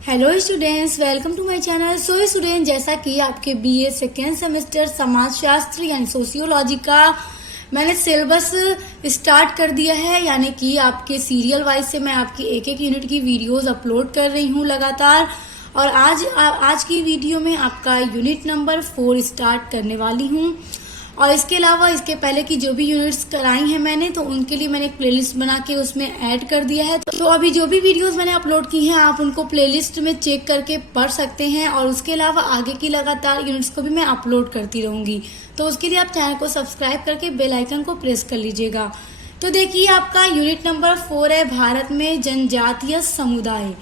Hello students, welcome to my channel. So student, जैसा कि आपके बीए सेकेंड सेमेस्टर समाजशास्त्र यानी सोशियोलॉजी का मैंने सिलेबस स्टार्ट कर दिया है, यानी कि आपके सीरियल वाइज से मैं आपकी एक एक यूनिट की वीडियोस अपलोड कर रही हूँ लगातार। और आज की वीडियो में आपका यूनिट नंबर 4 स्टार्ट करने वाली हूँ। और इसके अलावा इसके पहले की जो भी यूनिट्स कराई हैं मैंने, तो उनके लिए मैंने एक प्लेलिस्ट बना के उसमें ऐड कर दिया है। तो अभी जो भी वीडियोस मैंने अपलोड की हैं आप उनको प्लेलिस्ट में चेक करके पढ़ सकते हैं। और उसके अलावा आगे की लगातार यूनिट्स को भी मैं अपलोड करती रहूंगी, तो उसके लिए आप चैनल को सब्सक्राइब करके बेल आइकन को प्रेस कर लीजिएगा। तो देखिए, आपका यूनिट नंबर 4 है भारत में जनजातीय समुदाय।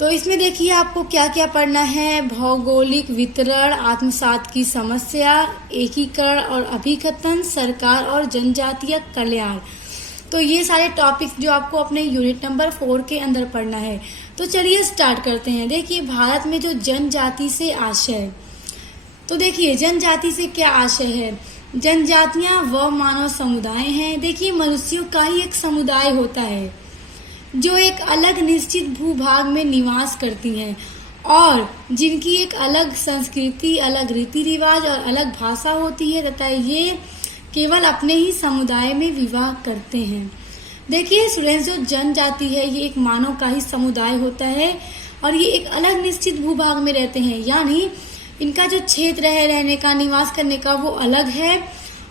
तो इसमें देखिए आपको क्या क्या पढ़ना है। भौगोलिक वितरण, आत्मसात की समस्या, एकीकरण और अभिकथन, सरकार और जनजातीय कल्याण। तो ये सारे टॉपिक्स जो आपको अपने यूनिट नंबर 4 के अंदर पढ़ना है। तो चलिए स्टार्ट करते हैं। देखिए, भारत में जो जनजाति से आशय, तो देखिए जनजाति से क्या आशय है। जनजातियां वह मानव समुदाय हैं, देखिए मनुष्यों का ही एक समुदाय होता है जो एक अलग निश्चित भूभाग में निवास करती हैं और जिनकी एक अलग संस्कृति, अलग रीति रिवाज और अलग भाषा होती है तथा ये केवल अपने ही समुदाय में विवाह करते हैं। देखिए स्टूडेंट्स, जो जनजाति है ये एक मानव का ही समुदाय होता है और ये एक अलग निश्चित भूभाग में रहते हैं, यानी इनका जो क्षेत्र है रहने का, निवास करने का, वो अलग है।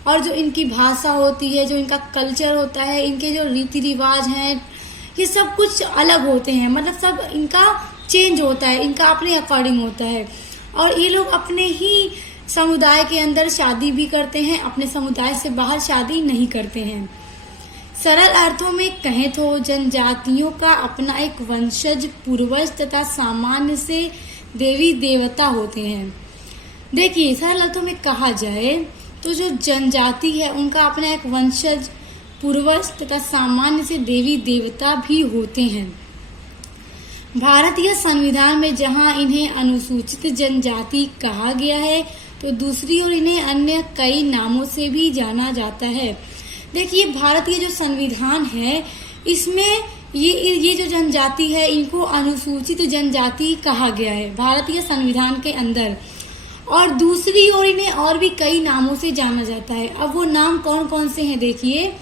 और जो इनकी भाषा होती है, जो इनका कल्चर होता है, इनके जो रीति रिवाज हैं, ये सब कुछ अलग होते हैं। मतलब सब इनका चेंज होता है, इनका अपने अकॉर्डिंग होता है। और ये लोग अपने ही समुदाय के अंदर शादी भी करते हैं, अपने समुदाय से बाहर शादी नहीं करते हैं। सरल अर्थों में कहें तो जनजातियों का अपना एक वंशज, पूर्वज तथा सामान्य से देवी देवता होते हैं। देखिए, सरल अर्थों में कहा जाए तो जो जनजाति है उनका अपना एक वंशज, पूर्वज तथा सामान्य से देवी देवता भी होते हैं। भारतीय संविधान में जहां इन्हें अनुसूचित जनजाति कहा गया है, तो दूसरी ओर इन्हें अन्य कई नामों से भी जाना जाता है। देखिए, भारतीय जो संविधान है इसमें ये जो जनजाति है इनको अनुसूचित जनजाति कहा गया है भारतीय संविधान के अंदर। और दूसरी ओर इन्हें और भी कई नामों से जाना जाता है। अब वो नाम कौन कौन से हैं देखिए,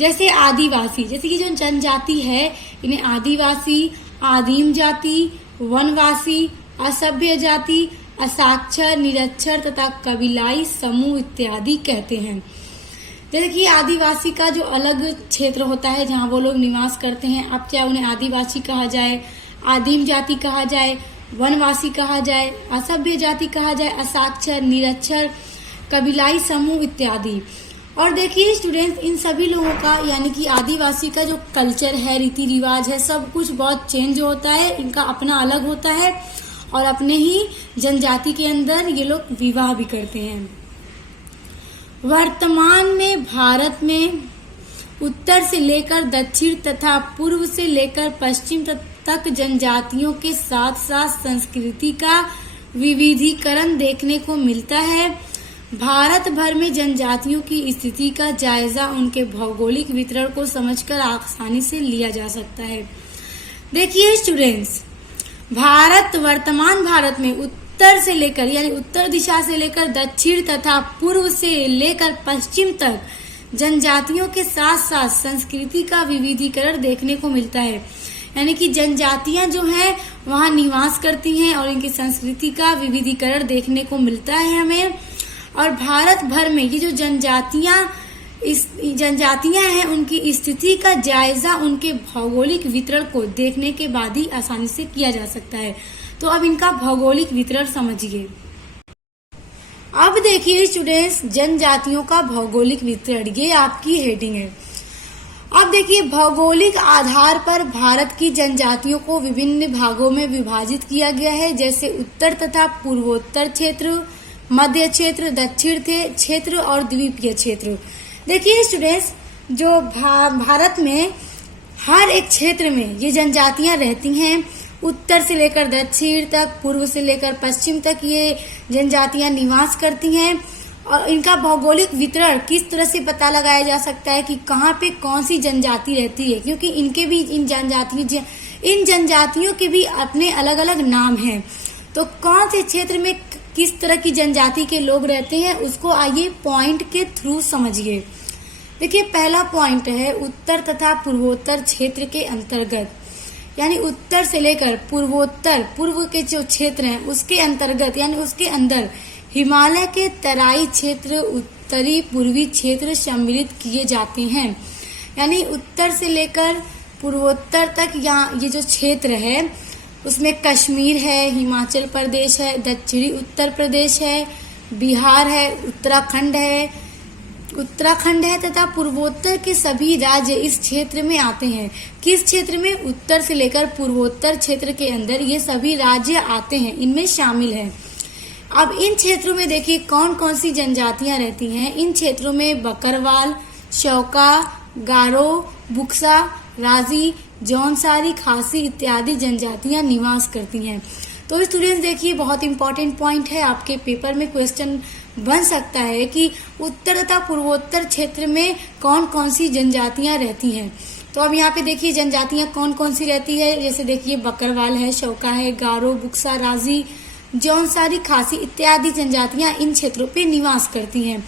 जैसे आदिवासी, जैसे कि जो जनजाति है इन्हें आदिवासी, आदिम जाति, वनवासी, असभ्य जाति, असाक्षर, निरक्षर तथा कबीलाई समूह इत्यादि कहते हैं। जैसे कि आदिवासी का जो अलग क्षेत्र होता है जहाँ वो लोग निवास करते हैं, अब चाहे उन्हें आदिवासी कहा जाए, आदिम जाति कहा जाए, वनवासी कहा जाए, असभ्य जाति कहा जाए, असाक्षर, निरक्षर, कबीलाई समूह इत्यादि। और देखिए स्टूडेंट्स, इन सभी लोगों का यानी कि आदिवासी का जो कल्चर है, रीति रिवाज है, सब कुछ बहुत चेंज होता है, इनका अपना अलग होता है और अपने ही जनजाति के अंदर ये लोग विवाह भी करते हैं। वर्तमान में भारत में उत्तर से लेकर दक्षिण तथा पूर्व से लेकर पश्चिम तक जनजातियों के साथ साथ संस्कृति का विविधीकरण देखने को मिलता है। भारत भर में जनजातियों की स्थिति का जायजा उनके भौगोलिक वितरण को समझकर आसानी से लिया जा सकता है। देखिए स्टूडेंट्स, वर्तमान भारत में उत्तर से लेकर यानी उत्तर दिशा से लेकर दक्षिण तथा पूर्व से लेकर पश्चिम तक जनजातियों के साथ साथ संस्कृति का विविधीकरण देखने को मिलता है। यानी कि जनजातियां जो हैं वहां निवास करती हैं और इनकी संस्कृति का विविधीकरण देखने को मिलता है हमें। और भारत भर में ये जो जनजातियां हैं उनकी स्थिति का जायजा उनके भौगोलिक वितरण को देखने के बाद ही आसानी से किया जा सकता है। तो अब इनका भौगोलिक वितरण समझिए। अब देखिए स्टूडेंट्स, जनजातियों का भौगोलिक वितरण, ये आपकी हेडिंग है। अब देखिए, भौगोलिक आधार पर भारत की जनजातियों को विभिन्न भागों में विभाजित किया गया है, जैसे उत्तर तथा पूर्वोत्तर क्षेत्र, मध्य क्षेत्र, दक्षिण क्षेत्र और द्वीपीय क्षेत्र। देखिए स्टूडेंट्स, जो भारत में हर एक क्षेत्र में ये जनजातियां रहती हैं। उत्तर से लेकर दक्षिण तक, पूर्व से लेकर पश्चिम तक ये जनजातियां निवास करती हैं। और इनका भौगोलिक वितरण किस तरह से पता लगाया जा सकता है कि कहाँ पे कौन सी जनजाति रहती है, क्योंकि इनके भी इन जनजातियों इन जनजातियों के भी अपने अलग अलग नाम हैं। तो कौन से क्षेत्र में किस तरह की जनजाति के लोग रहते हैं उसको आइए पॉइंट के थ्रू समझिए। देखिए पहला पॉइंट है उत्तर तथा पूर्वोत्तर क्षेत्र के अंतर्गत, यानी उत्तर से लेकर पूर्वोत्तर, पूर्व के जो क्षेत्र हैं उसके अंतर्गत यानी उसके अंदर हिमालय के तराई क्षेत्र, उत्तरी पूर्वी क्षेत्र सम्मिलित किए जाते हैं। यानी उत्तर से लेकर पूर्वोत्तर तक यहाँ ये जो क्षेत्र है उसमें कश्मीर है, हिमाचल प्रदेश है, दक्षिणी उत्तर प्रदेश है, बिहार है, उत्तराखंड है तथा पूर्वोत्तर के सभी राज्य इस क्षेत्र में आते हैं। किस क्षेत्र में? उत्तर से लेकर पूर्वोत्तर क्षेत्र के अंदर ये सभी राज्य आते हैं, इनमें शामिल है। अब इन क्षेत्रों में देखिए कौन कौन सी जनजातियां रहती हैं। इन क्षेत्रों में बकरवाल, शौका, गारो, बुक्सा, राजी, जौनसारी, खासी इत्यादि जनजातियां निवास करती हैं। तो स्टूडेंट्स देखिए बहुत इंपॉर्टेंट पॉइंट है, आपके पेपर में क्वेश्चन बन सकता है कि उत्तर तथा पूर्वोत्तर क्षेत्र में कौन कौन सी जनजातियां रहती हैं। तो अब यहाँ पे देखिए जनजातियां कौन कौन सी रहती है। जैसे देखिए बकरवाल है, शौका है, गारो, बुक्सा, राजी, जौनसारी, खासी इत्यादि जनजातियां इन क्षेत्रों पे निवास करती हैं।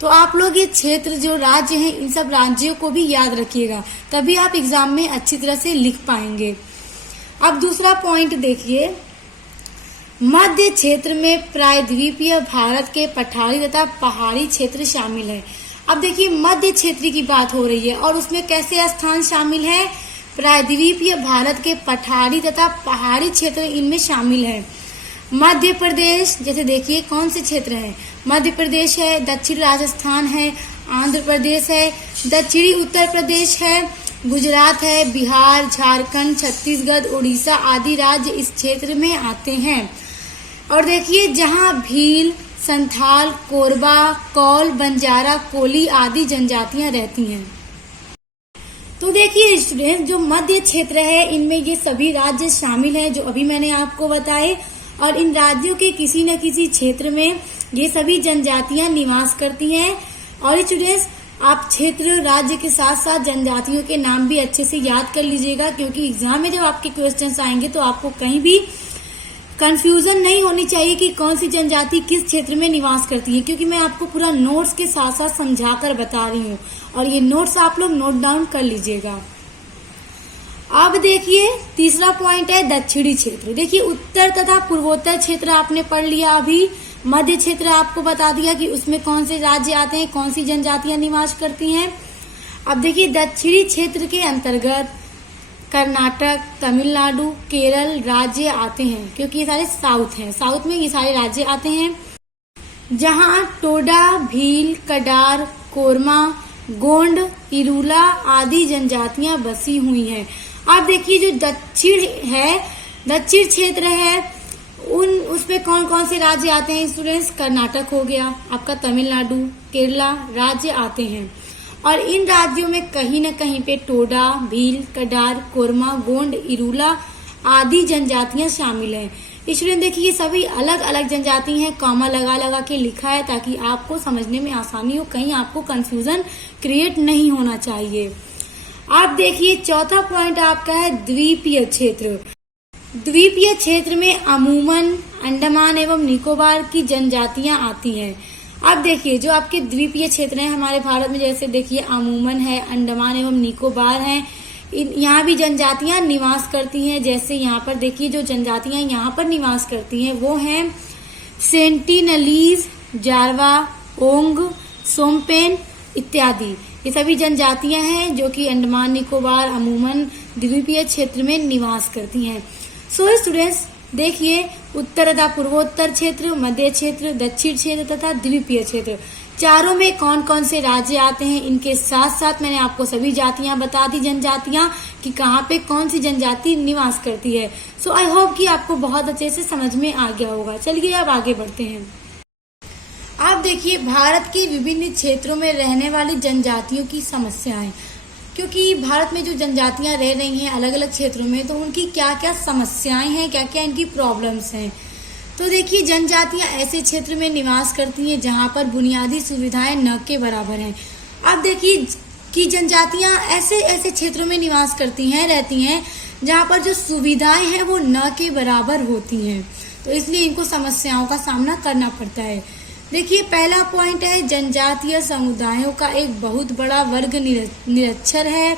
तो आप लोग ये क्षेत्र जो राज्य हैं इन सब राज्यों को भी याद रखिएगा, तभी आप एग्जाम में अच्छी तरह से लिख पाएंगे। अब दूसरा पॉइंट देखिए, मध्य क्षेत्र में प्रायद्वीपीय भारत के पठारी तथा पहाड़ी क्षेत्र शामिल है। अब देखिए मध्य क्षेत्र की बात हो रही है और उसमें कैसे स्थान शामिल है? प्रायद्वीपीय भारत के पठारी तथा पहाड़ी क्षेत्र इनमें शामिल है। मध्य प्रदेश, जैसे देखिए कौन से क्षेत्र हैं? मध्य प्रदेश है, दक्षिण राजस्थान है, आंध्र प्रदेश है, दक्षिणी उत्तर प्रदेश है, गुजरात है, बिहार, झारखंड, छत्तीसगढ़, उड़ीसा आदि राज्य इस क्षेत्र में आते हैं। और देखिए जहां भील, संथाल, कोरबा, कौल, बंजारा, कोली आदि जनजातियां रहती हैं। तो देखिए स्टूडेंट जो मध्य क्षेत्र है इनमें ये सभी राज्य शामिल हैं जो अभी मैंने आपको बताए, और इन राज्यों के किसी न किसी क्षेत्र में ये सभी जनजातियां निवास करती हैं। और स्टूडेंट्स आप क्षेत्र राज्य के साथ साथ जनजातियों के नाम भी अच्छे से याद कर लीजिएगा, क्योंकि एग्जाम में जब आपके क्वेश्चंस आएंगे तो आपको कहीं भी कंफ्यूजन नहीं होनी चाहिए कि कौन सी जनजाति किस क्षेत्र में निवास करती है, क्योंकि मैं आपको पूरा नोट्स के साथ साथ समझाकर बता रही हूँ और ये नोट्स आप लोग नोट डाउन कर लीजिएगा। अब देखिए तीसरा पॉइंट है दक्षिणी क्षेत्र। देखिए उत्तर तथा पूर्वोत्तर क्षेत्र आपने पढ़ लिया, अभी मध्य क्षेत्र आपको बता दिया कि उसमें कौन से राज्य आते हैं, कौन सी जनजातियां निवास करती हैं। अब देखिए दक्षिणी क्षेत्र के अंतर्गत कर्नाटक, तमिलनाडु, केरल राज्य आते हैं, क्योंकि ये सारे साउथ हैं, साउथ में ये सारे राज्य आते हैं, जहां टोडा, भील, कडार, कोरमा, गोंड, इरूला आदि जनजातियां बसी हुई हैं। अब देखिए जो दक्षिण क्षेत्र है उसमें कौन कौन से राज्य आते हैं स्टूडेंट्स? कर्नाटक हो गया आपका, तमिलनाडु, केरला राज्य आते हैं, और इन राज्यों में कहीं न कहीं पे टोडा, भील, कडार, कोरमा, गोंड, इरूला आदि जनजातियां शामिल हैं। स्टूडेंट देखिए ये सभी अलग अलग जनजाति हैं, कॉमा लगा लगा के लिखा है ताकि आपको समझने में आसानी हो, कहीं आपको कंफ्यूजन क्रिएट नहीं होना चाहिए। आप देखिए चौथा पॉइंट आपका है द्वीपीय क्षेत्र। द्वीपीय क्षेत्र में अमूमन अंडमान एवं निकोबार की जनजातियां आती हैं। अब देखिए जो आपके द्वीपीय क्षेत्र हैं हमारे भारत में, जैसे देखिए अमूमन है, अंडमान एवं निकोबार हैं, यहाँ भी जनजातियां निवास करती हैं। जैसे यहाँ पर देखिए जो जनजातियां यहाँ पर निवास करती हैं वो हैं सेंटिनलीज, जारवा, ओंग, सोमपेन इत्यादि। ये सभी जनजातियां हैं जो कि अंडमान निकोबार, अमूमन द्वीपीय क्षेत्र में निवास करती हैं। सो स्टूडेंट्स देखिए उत्तर तथा पूर्वोत्तर क्षेत्र, मध्य क्षेत्र, दक्षिण क्षेत्र तथा द्वीपीय क्षेत्र चारों में कौन कौन से राज्य आते हैं, इनके साथ साथ मैंने आपको सभी जातियां बता दी, जनजातियां कि कहाँ पे कौन सी जनजाति निवास करती है। सो आई होप कि आपको बहुत अच्छे से समझ में आ गया होगा। चलिए अब आगे बढ़ते हैं। आप देखिए भारत के विभिन्न क्षेत्रों में रहने वाली जनजातियों की समस्याएं, क्योंकि भारत में जो जनजातियां रह रही हैं अलग अलग क्षेत्रों में, तो उनकी क्या क्या समस्याएं हैं, क्या क्या इनकी प्रॉब्लम्स हैं। तो देखिए जनजातियां ऐसे क्षेत्र में निवास करती हैं जहां पर बुनियादी सुविधाएं न के बराबर हैं। अब देखिए कि जनजातियां ऐसे ऐसे क्षेत्रों में निवास करती हैं, रहती हैं जहाँ पर जो सुविधाएं हैं वो न के बराबर होती हैं, तो इसलिए इनको समस्याओं का सामना करना पड़ता है। देखिए पहला पॉइंट है, जनजातीय समुदायों का एक बहुत बड़ा वर्ग निरक्षर है,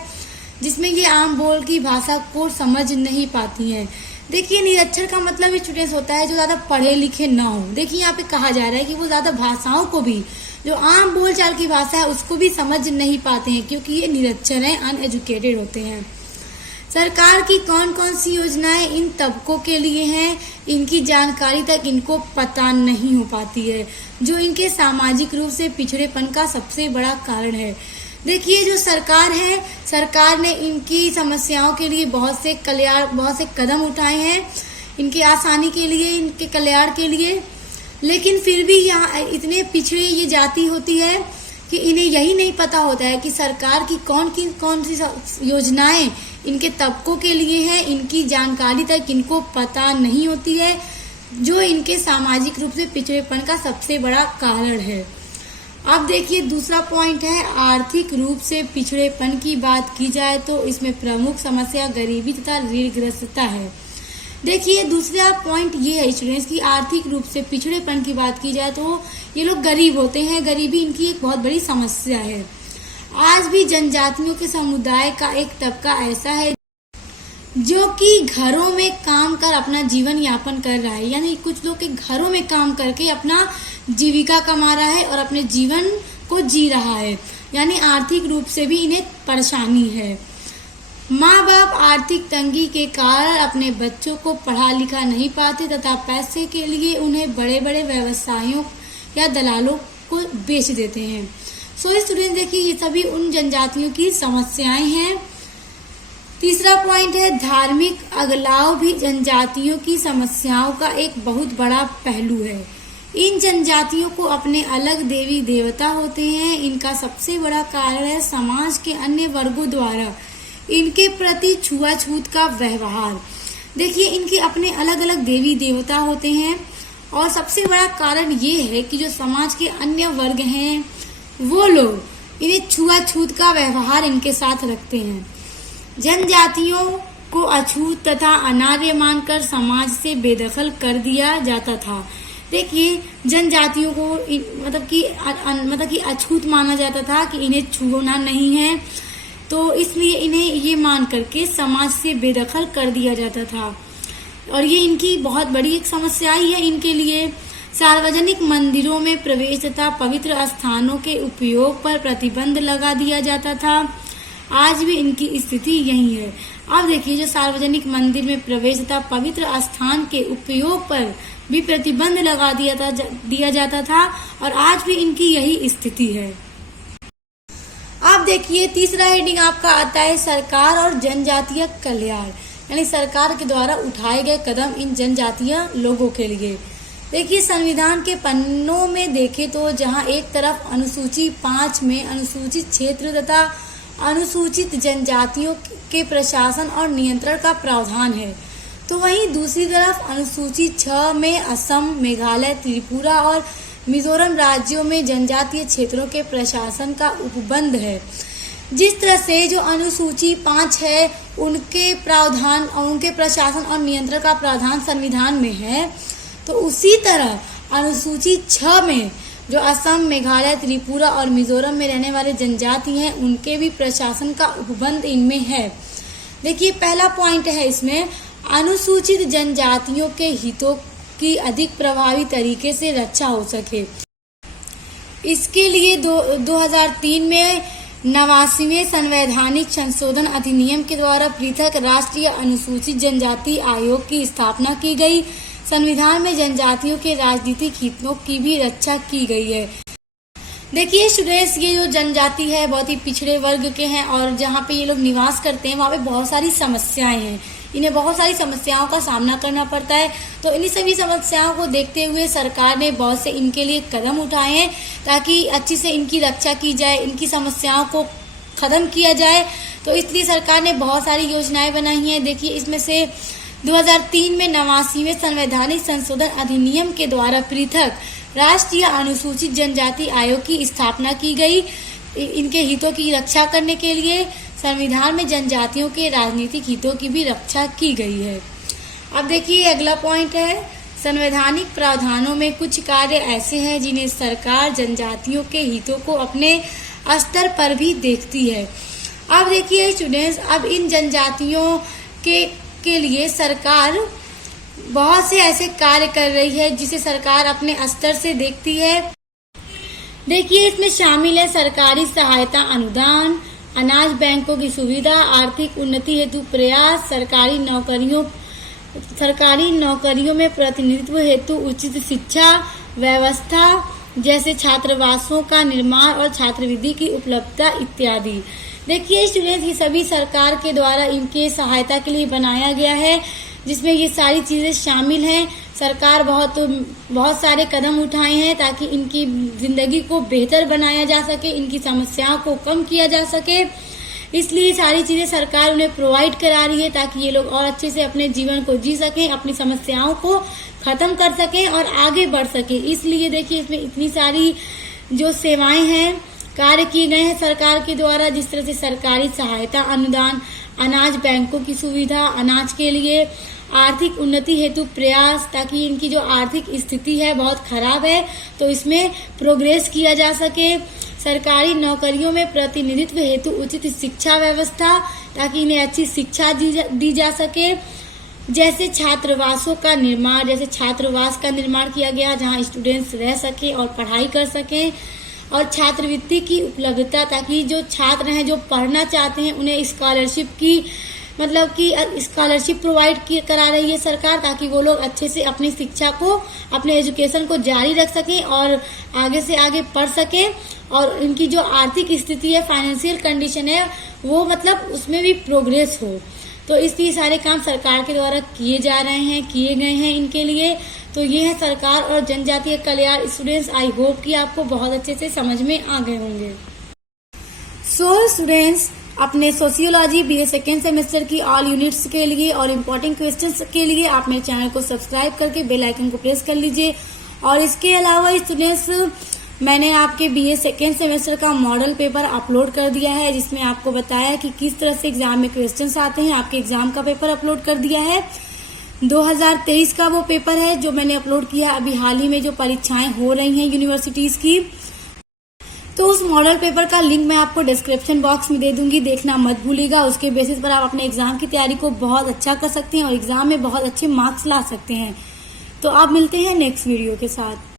जिसमें ये आम बोल की भाषा को समझ नहीं पाती हैं। देखिए निरक्षर का मतलब स्टूडेंट्स होता है जो ज्यादा पढ़े लिखे ना हो। देखिए यहाँ पे कहा जा रहा है कि वो ज्यादा भाषाओं को भी, जो आम बोलचाल की भाषा है उसको भी समझ नहीं पाते हैं, क्योंकि ये निरक्षर हैं, अनएजुकेटेड होते हैं। सरकार की कौन कौन सी योजनाएं इन तबकों के लिए हैं, इनकी जानकारी तक इनको पता नहीं हो पाती है, जो इनके सामाजिक रूप से पिछड़ेपन का सबसे बड़ा कारण है। देखिए जो सरकार है, सरकार ने इनकी समस्याओं के लिए बहुत से कदम उठाए हैं, इनकी आसानी के लिए, इनके कल्याण के लिए, लेकिन फिर भी यहाँ इतने पिछड़े ये जाति होती है कि इन्हें यही नहीं पता होता है कि सरकार की कौन सी योजनाएं इनके तबकों के लिए हैं, इनकी जानकारी तक इनको पता नहीं होती है, जो इनके सामाजिक रूप से पिछड़ेपन का सबसे बड़ा कारण है। अब देखिए दूसरा पॉइंट है, आर्थिक रूप से पिछड़ेपन की बात की जाए तो इसमें प्रमुख समस्या गरीबी तथा ऋणग्रस्तता है। देखिए दूसरा पॉइंट ये है स्टूडेंट्स की आर्थिक रूप से पिछड़ेपन की बात की जाए तो ये लोग गरीब होते हैं, गरीबी इनकी एक बहुत बड़ी समस्या है। आज भी जनजातियों के समुदाय का एक तबका ऐसा है जो कि घरों में काम कर अपना जीवन यापन कर रहा है, यानी कुछ लोग के घरों में काम करके अपना जीविका कमा रहा है और अपने जीवन को जी रहा है, यानी आर्थिक रूप से भी इन्हें परेशानी है। माँ बाप आर्थिक तंगी के कारण अपने बच्चों को पढ़ा लिखा नहीं पाते तथा पैसे के लिए उन्हें बड़े बड़े व्यवसायों या दलालों को बेच देते हैं। सो स्टूडेंट देखिए ये सभी उन जनजातियों की समस्याएं हैं। तीसरा पॉइंट है, धार्मिक अगलाव भी जनजातियों की समस्याओं का एक बहुत बड़ा पहलू है। इन जनजातियों को अपने अलग देवी देवता होते हैं। इनका सबसे बड़ा कारण है समाज के अन्य वर्गों द्वारा इनके प्रति छुआछूत का व्यवहार। देखिए इनके अपने अलग अलग देवी देवता होते हैं और सबसे बड़ा कारण ये है कि जो समाज के अन्य वर्ग हैं वो लोग इन्हें छुआछूत का व्यवहार इनके साथ रखते हैं। जनजातियों को अछूत तथा अनार्य मानकर समाज से बेदखल कर दिया जाता था। देखिए जनजातियों को मतलब कि अछूत माना जाता था कि इन्हें छूना नहीं है, तो इसलिए इन्हें ये मान करके समाज से बेदखल कर दिया जाता था और ये इनकी बहुत बड़ी एक समस्या ही है इनके लिए। सार्वजनिक मंदिरों में प्रवेश तथा पवित्र स्थानों के उपयोग पर प्रतिबंध लगा दिया जाता था। आज भी इनकी स्थिति यही है। अब देखिए जो सार्वजनिक मंदिर में प्रवेश तथा पवित्र स्थान के उपयोग पर भी प्रतिबंध लगा दिया जाता था और आज भी इनकी यही स्थिति है। अब देखिए तीसरा हेडिंग आपका आता है सरकार और जनजातीय कल्याण, यानी सरकार के द्वारा उठाए गए कदम इन जनजातीय लोगों के लिए। देखिए संविधान के पन्नों में देखें तो जहां एक तरफ अनुसूची 5 में अनुसूचित क्षेत्र तथा अनुसूचित जनजातियों के प्रशासन और नियंत्रण का प्रावधान है, तो वहीं दूसरी तरफ अनुसूची 6 में असम, मेघालय, त्रिपुरा और मिजोरम राज्यों में जनजातीय क्षेत्रों के प्रशासन का उपबंध है। जिस तरह से जो अनुसूची 5 है उनके प्रावधान और उनके प्रशासन और नियंत्रण का प्रावधान संविधान में है, तो उसी तरह अनुसूची 6 में जो असम, मेघालय, त्रिपुरा और मिजोरम में रहने वाले जनजाति हैं उनके भी प्रशासन का उपबंध इनमें है। देखिए पहला पॉइंट है इसमें, अनुसूचित जनजातियों के हितों की अधिक प्रभावी तरीके से रक्षा हो सके, इसके लिए 2003 में 89वें संवैधानिक संशोधन अधिनियम के द्वारा पृथक राष्ट्रीय अनुसूचित जनजाति आयोग की स्थापना की गई। संविधान में जनजातियों के राजनीतिक हितों की भी रक्षा की गई है। देखिए स्टूडेंट्स ये जो जनजाति है बहुत ही पिछड़े वर्ग के हैं और जहाँ पे ये लोग निवास करते हैं वहाँ पे बहुत सारी समस्याएं हैं, इन्हें बहुत सारी समस्याओं का सामना करना पड़ता है। तो इन्हीं सभी समस्याओं को देखते हुए सरकार ने बहुत से इनके लिए कदम उठाए हैं ताकि अच्छी से इनकी रक्षा की जाए, इनकी समस्याओं को खत्म किया जाए। तो इसलिए सरकार ने बहुत सारी योजनाएं बनाई हैं। देखिए इसमें से 2003 में 89वें संवैधानिक संशोधन अधिनियम के द्वारा पृथक राष्ट्रीय अनुसूचित जनजाति आयोग की स्थापना की गई। इनके हितों की रक्षा करने के लिए संविधान में जनजातियों के राजनीतिक हितों की भी रक्षा की गई है। अब देखिए अगला पॉइंट है, संवैधानिक प्रावधानों में कुछ कार्य ऐसे हैं जिन्हें सरकार जनजातियों के हितों को अपने स्तर पर भी देखती है। अब देखिए स्टूडेंट्स, अब इन जनजातियों के लिए सरकार बहुत से ऐसे कार्य कर रही है जिसे सरकार अपने स्तर से देखती है। देखिए इसमें शामिल है सरकारी सहायता अनुदान, अनाज बैंकों की सुविधा, आर्थिक उन्नति हेतु प्रयास, सरकारी नौकरियों में प्रतिनिधित्व हेतु उचित शिक्षा व्यवस्था जैसे छात्रावासों का निर्माण और छात्रवृत्ति की उपलब्धता इत्यादि। देखिए स्टूडेंट्स, ये सभी सरकार के द्वारा इनके सहायता के लिए बनाया गया है, जिसमें ये सारी चीजें शामिल हैं। सरकार बहुत सारे कदम उठाए हैं ताकि इनकी जिंदगी को बेहतर बनाया जा सके, इनकी समस्याओं को कम किया जा सके। इसलिए सारी चीजें सरकार उन्हें प्रोवाइड करा रही है ताकि ये लोग और अच्छे से अपने जीवन को जी सकें, अपनी समस्याओं को खत्म कर सकें और आगे बढ़ सकें। इसलिए देखिए इसमें इतनी सारी जो सेवाएं हैं, कार्य किए गए हैं सरकार के द्वारा, जिस तरह से सरकारी सहायता अनुदान, अनाज बैंकों की सुविधा, अनाज के लिए आर्थिक उन्नति हेतु प्रयास, ताकि इनकी जो आर्थिक स्थिति है बहुत खराब है तो इसमें प्रोग्रेस किया जा सके। सरकारी नौकरियों में प्रतिनिधित्व हेतु उचित शिक्षा व्यवस्था, ताकि इन्हें अच्छी शिक्षा दी जा सके। जैसे छात्रावासों का निर्माण, जैसे छात्रावास का निर्माण किया गया जहां स्टूडेंट्स रह सके और पढ़ाई कर सकें। और छात्रवृत्ति की उपलब्धता, ताकि जो छात्र हैं जो पढ़ना चाहते हैं उन्हें स्कॉलरशिप की स्कॉलरशिप प्रोवाइड करा रही है सरकार, ताकि वो लोग अच्छे से अपनी शिक्षा को, अपने एजुकेशन को जारी रख सकें और आगे से आगे पढ़ सकें। और इनकी जो आर्थिक स्थिति है, फाइनेंशियल कंडीशन है, वो उसमें भी प्रोग्रेस हो। तो इसलिए सारे काम सरकार के द्वारा किए जा रहे हैं, किए गए हैं इनके लिए। तो ये है सरकार और जनजातीय कल्याण। स्टूडेंट्स, आई होप कि आपको बहुत अच्छे से समझ में आ गए होंगे। सो स्टूडेंट्स, अपने सोशियोलॉजी बीए सेकेंड सेमेस्टर की ऑल यूनिट्स के लिए और इम्पोर्टेंट क्वेश्चंस के लिए आप मेरे चैनल को सब्सक्राइब करके बेल आइकन को प्रेस कर लीजिए। और इसके अलावा स्टूडेंट्स, मैंने आपके बीए सेकेंड सेमेस्टर का मॉडल पेपर अपलोड कर दिया है, जिसमें आपको बताया कि किस तरह से एग्जाम में क्वेश्चंस आते हैं। आपके एग्जाम का पेपर अपलोड कर दिया है। 2023 का वो पेपर है जो मैंने अपलोड किया अभी हाल ही में, जो परीक्षाएं हो रही हैं यूनिवर्सिटीज की। तो उस मॉडल पेपर का लिंक मैं आपको डिस्क्रिप्शन बॉक्स में दे दूंगी, देखना मत भूलिएगा। उसके बेसिस पर आप अपने एग्जाम की तैयारी को बहुत अच्छा कर सकते हैं और एग्जाम में बहुत अच्छे मार्क्स ला सकते हैं। तो आप मिलते हैं नेक्स्ट वीडियो के साथ।